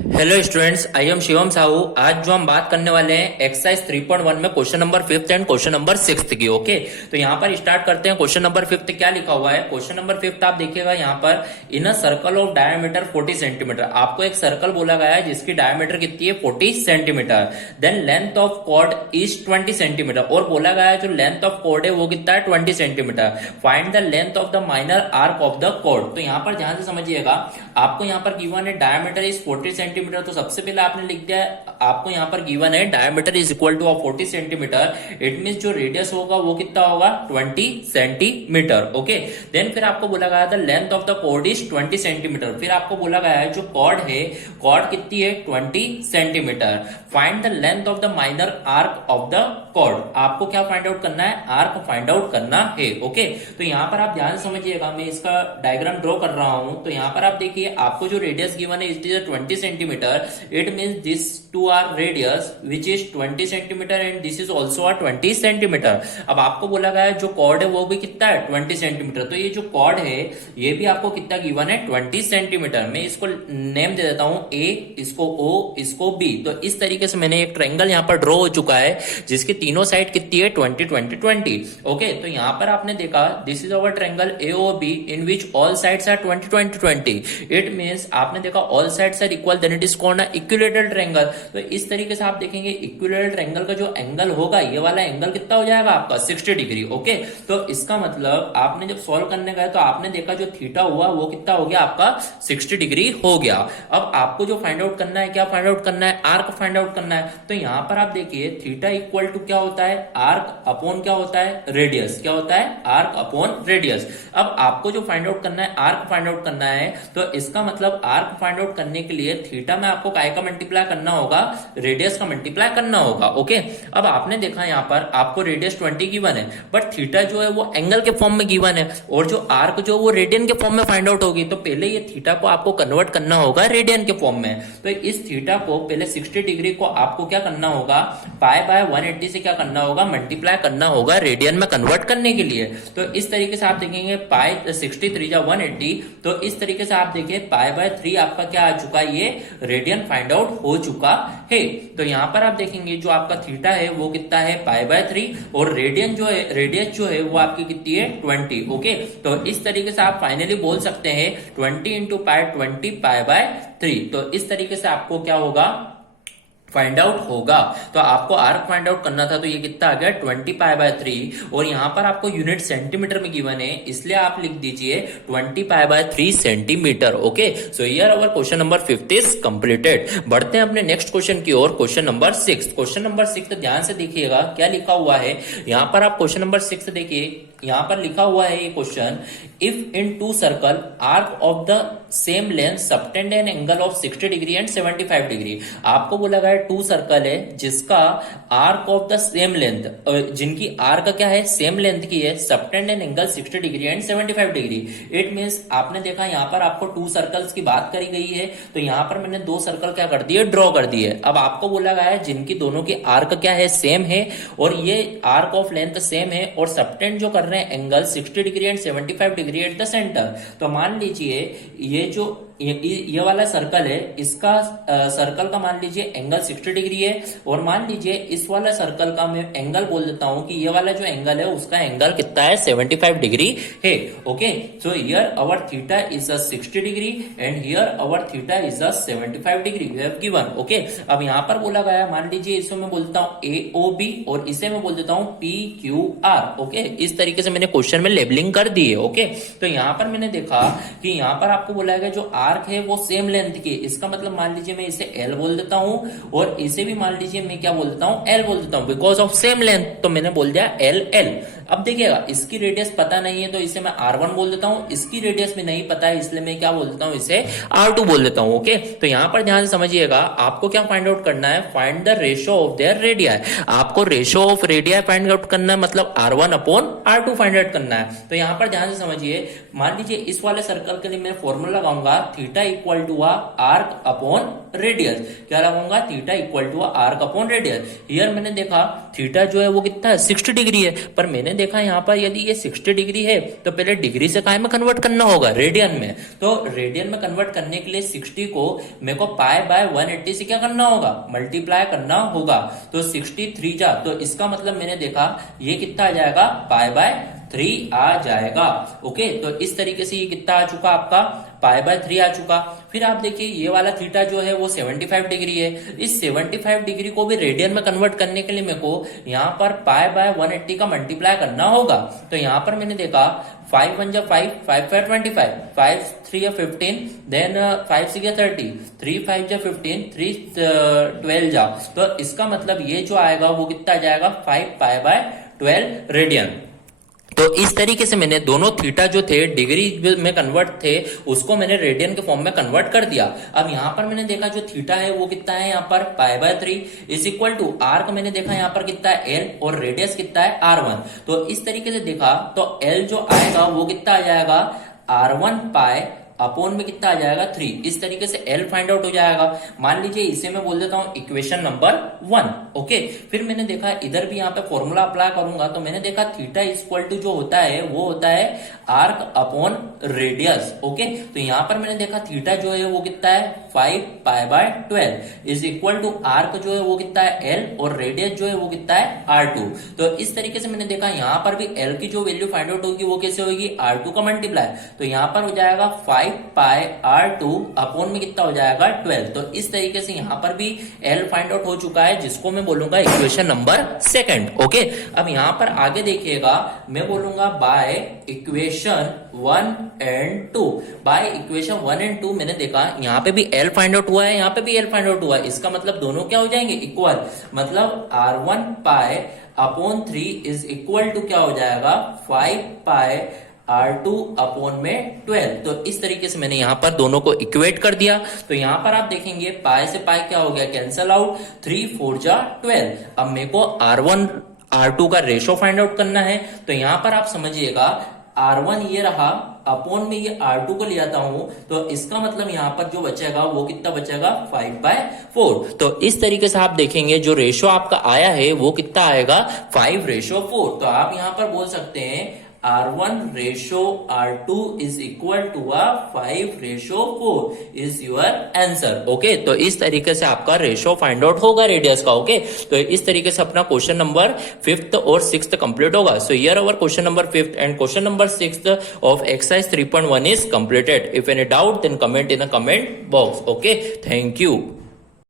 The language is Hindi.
Hello students, I am Shivam Sahu. आज जो हम बात करने वाले हैं एक्सरसाइज 3.1 में question number 5th and question number 6th की। ओके, तो यहाँ पर स्टार्ट करते हैं। क्वेश्चन नंबर 5th क्या लिखा हुआ है? क्वेश्चन नंबर 5th आप देखिएगा यहाँ पर, in a circle of diameter 40 centimetre. आपको एक सर्कल बोला गया है जिसकी डायमीटर कितनी है? 40 centimetre. Then length of chord is 20 centimetre, और बोला गया है जो लेंथ ऑफ कॉर्ड है वो कितना है? 20 centimetre. Find the length of the minor arc of the chord. तो यहाँ पर ध्यान से समझिएगा, आपको यहाँ पर गिवन है डायमीटर इज 40 सेंटीमीटर। तो सबसे पहले आपने लिख दिया, आपको यहाँ पर गिवन है diameter is equal to 40 centimetre. It mean जो रेडियस होगा वो कितना होगा? 20 सेंटीमीटर। ओके, देन फिर आपको बोला गया था length of the chord is 20 centimetre. फिर आपको बोला गया है जो कॉर्ड है, कॉर्ड कितनी है? 20 centimetre. Find the length of the minor arc of the chord. आपको क्या फाइंड आउट करना है? आर्क फाइंड आउट करना है। ओके, तो यहाँ पर आप ध्यान समझिएगा, मैं इसका डायग्राम ड्रॉ कर रहा हूं। तो यहाँ पर आप देखिए, आपको जो रेडियस गिवन है it is 20 centimetre. It means this two are radius which is 20 centimetre and this is also 20 centimetre. अब आपको बोला गया है जो कॉर्ड है वो भी कितना है? 20 सेंटीमीटर। तो ये जो कॉर्ड है ये भी आपको कितना गिवन है? 20 सेंटीमीटर। मैं इसको नेम दे देता हूं ए, इसको ओ, इसको बी। तो इस तरीके से मैंने एक ट्रायंगल यहाँ पर ड्रॉ हो चुका है जिसकी तीनों साइड कितनी है? 20 20 20। ओके, तो यहाँ पर आपने देखा this is our triangle A O B in which all sides are 20 20 20। It means आपने देखा all sides are equal, then it is called equilateral triangle. तो इस तरीके से आप देखेंगे इक्विलेटरल ट्रायंगल का जो एंगल होगा, ये वाला एंगल कितना हो जाएगा आपका? 60 डिग्री। ओके, तो इसका मतलब आपने जब सॉल्व करने गए तो आपने देखा जो थीटा हुआ वो कितना हो गया आपका? 60 डिग्री हो गया। अब आपको जो फाइंड आउट करना है, क्या फाइंड आउट करना है? आर्क फाइंड आउट करना है। तो यहां पर आप देखिए थीटा इक्वल टू क्या होता है? आर्क अपॉन क्या होता है? रेडियस। क्या होता है? Arc upon radius. अब आपको जो फाइंड आउट करना है, आर्क फाइंड आउट करना है, तो इसका मतलब आर्क फाइंड आउट करने के लिए थीटा में आपको काय का मल्टीप्लाई करना होगा? रेडियस का मल्टीप्लाई करना होगा। ओके, अब आपने देखा यहाँ पर आपको रेडियस 20 गिवन है, बट थीटा जो है वो एंगल के फॉर्म में गिवन है, और जो आर्क जो वो रेडियन के फॉर्म में फाइंड आउट होगी। तो पहले ये थीटा को आपको कन्वर्ट करना होगा रेडियन के फॉर्म में। तो इस थीटा को पहले 60 डिग्री को आपको क्या करना होगा? पाई बाय 180 से क्या करना होगा? मल्टीप्लाई करना होगा रेडियन में कन्वर्ट करने के लिए। तो इस तरीके से आप देखेंगे पाई 63 जा 180। तो इस तरीके से आप देखिए पाई बाय 3 आपका क्या आ चुका है? ये रेडियन फाइंड आउट हो चुका है। तो यहां पर आप देखेंगे जो आपका थीटा है वो कितना है? पाई बाय 3, और रेडियन जो है, रेडियस जो है वो आपकी कितनी है? 20। ओके, तो इस तरीके से आप फाइनली बोल सकते हैं 20 इंटू पाई 20 पाई बाय 3। तो इस तरीके से आपको क्या होगा? फाइंड आउट होगा। तो आपको आर्क फाइंड आउट करना था, तो ये कितना आ गया? 20 पाई बाय 3, और यहां पर आपको यूनिट सेंटीमीटर में गिवन है, इसलिए आप लिख दीजिए 20 पाई by 3 centimetre. Okay, so here our question number 5 is completed. बढ़ते हैं अपने नेक्स्ट क्वेश्चन की ओर, क्वेश्चन नंबर 6। क्वेश्चन नंबर 6 ध्यान से देखिएगा क्या लिखा हुआ है यहां पर। आप क्वेश्चन नंबर 6 देखिए, यहां पर लिखा हुआ है ये question, if in two circle arc of the same length subtend an angle of 60 degree and 75 degree. आपको बोला गया टू सर्कल है जिसका arc of the same length, जिनकी आर्क क्या है? सेम लेंथ की है, subtend an angle 60 degree and 75 degree. It means आपने देखा यहां पर आपको टू सर्कल्स की बात करी गई है, तो यहां पर मैंने दो सर्कल क्या कर दिए? ड्रॉ कर दिए। अब आपको बोला गया है जिनकी दोनों की आर्क क्या है? सेम है, और ये आर्क ऑफ लेंथ सेम है, और सबटेंड जो कर रहे हैं angle 60 degree and 75 degree at the centre. तो मान लीजिए ये जो ये वाला सर्कल है, इसका सर्कल का मान लीजिए एंगल 60 डिग्री है, और मान लीजिए इस वाला सर्कल का मैं एंगल बोल देता हूं कि ये वाला जो एंगल है उसका एंगल कितना है? 75 डिग्री है। Okay, so here our theta is 60 degree and here our theta is 75 degree we have given. Okay, अब यहां पर बोला गया, मान लीजिए इसे मैं बोलता हूं ए ओ बी, और इसे मैं बोल देता हूं पी क्यू आर। ओके, इस तरीके से मैंने क्वेश्चन में लेबलिंग कर दी है। ओके, तो यहां पर मैंने देखा कि यहां पर आपको बोला गया जो आर्क है वो सेम लेंथ की, इसका मतलब मान लीजिए मैं इसे एल बोल देता हूं, और इसे भी मान लीजिए मैं क्या बोल देता हूं? एल बोल देता हूं, बिकॉज ऑफ सेम लेंथ। तो मैंने बोल दिया एल एल। अब देखिएगा इसकी रेडियस पता नहीं है तो इसे मैं R1 बोल देता हूं, इसकी रेडियस में नहीं पता है इसलिए मैं क्या बोल देता हूं? इसे R2 बोल देता हूं। ओके, तो यहां पर ध्यान से समझिएगा, आपको क्या फाइंड आउट करना है? Find the ratio of their radii. आपको ratio of radii find out करना है, मतलब R1 upon R2 find out करना है। तो यहां पर ध्यान से समझिए, मान लीजिए इस वाले सर्कल के लिए मैं फॉर्मूला लगाऊंगा theta equal to arc upon radius. क्या लगाऊंगा? Theta equal to arc upon radius. Here मैंने देखा थीटा जो है वो कितना है? 60 डिग्री है, पर मैंने मैंने देखा यहाँ पर यदि ये 60 डिग्री है तो पहले डिग्री से काय में कन्वर्ट करना होगा, रेडियन में। तो रेडियन में कन्वर्ट करने के लिए 60 को मेरे को पाई बाय 180 से क्या करना होगा, मल्टीप्लाई करना होगा। तो 63 जा, तो इसका मतलब मैंने देखा ये कितना आ जाएगा, पाई बाय 3 आ जाएगा। ओके, तो इस तरीके से ये कितना आ चुका आपका, पाई बाय 3 आ चुका। फिर आप देखिए ये वाला थीटा जो है वो 75 डिग्री है। इस 75 डिग्री को भी रेडियन में कन्वर्ट करने के लिए मेरे को यहाँ पर पाई बाय 180 का मल्टीप्लाई करना होगा। तो यहाँ पर मैंने देखा 5 1 जा 5, 5 5 25, 5 3 15, देन 5 6 30, 3 5 जा 15, 3 12 जा। तो इसका मतलब ये जो आएगा वो कितना जाएगा, 5 पाई बाय 12 रेडियन। तो इस तरीके से मैंने दोनों थीटा जो थे डिग्री में कन्वर्ट थे उसको मैंने रेडियन के फॉर्म में कन्वर्ट कर दिया। अब यहाँ पर मैंने देखा जो थीटा है वो कितना है, यहाँ पर pi by 3 is equal to arc मैंने देखा यहाँ पर कितना है एल और रेडियस कितना है R1। तो इस तरीके से देखा तो एल जो आएगा वो कितना आ जाएगा, R1 पाई अपॉन में कितना आ जाएगा 3। इस तरीके से L फाइंड आउट हो जाएगा। मान लीजिए इसे मैं बोल देता हूं इक्वेशन नंबर 1। ओके, फिर मैंने देखा इधर भी यहाँ पे फॉर्मूला अप्लाई करूंगा तो मैंने देखा थीटा इक्वल टू जो होता है वो होता है आर्क अपॉन रेडियस। ओके, तो यहाँ पर मैंने देखा थीटा जो है वो कितना है 5 pi by 12 is equal to arc जो है वो कितना है L और रेडियस जो है वो कितना है R2। तो इस तरीके से मैंने देखा यहाँ पर भी L की जो वैल्यू फाइंड आउट होगी वो कैसे होगी, R2 का मल्टीप्लाई। तो यहाँ पर हो जाएगा 5 पाई R2 अपॉन में कितना हो जाएगा 12। तो इस तरीके से यहाँ पर भी L फाइंड आउट हो चुका है जिसको मैं बोलूंगा इक्वेशन नंबर 2। ओके, अब यहाँ पर आगे देखिएगा मैं बोलूंगा by equation 1 and 2। By equation 1 and 2 मैंने देखा यहाँ पे भी L फाइंड आउट हुआ है, यहाँ पे भी L फाइंड आउट हुआ है। इसका मतलब दोनों क्या हो जाएंगे, इक्वल। मतलब R1 pi upon 3 is equal to क्या हो जाएगा 5 पाई R2 अपॉन में 12। तो इस तरीके से मैंने यहाँ पर दोनों को इक्वेट कर दिया। तो यहाँ पर आप देखेंगे पाई से पाई क्या हो गया, कैंसल आउट, 3 4 जा 12। अब मेरे को R1 R2 का रेशो फाइंड आउट करना है। तो यहाँ पर आप समझिएगा R1 ये रहा, अपॉन में ये R2 को ले आता हूं तो इसका मतलब यहाँ पर जो बचेगा वो कितना बचेगा 5 बाय 4। तो इस तरीके से आप देखेंगे जो रेशो आपका आया है वो कितना आएगा 5:4। तो आप यहाँ पर बोल सकते हैं R1 ratio R2 is equal to 5:4 is your answer. Okay, तो इस तरीके से आपका रेशो फाइंड आउट होगा रेडियस का। ओके, तो इस तरीके से अपना क्वेश्चन नंबर 5th और 6th कंप्लीट होगा। So here our question number 5th and question number 6th of exercise 3.1 is completed. If any doubt then comment in the comment box. Okay, thank you.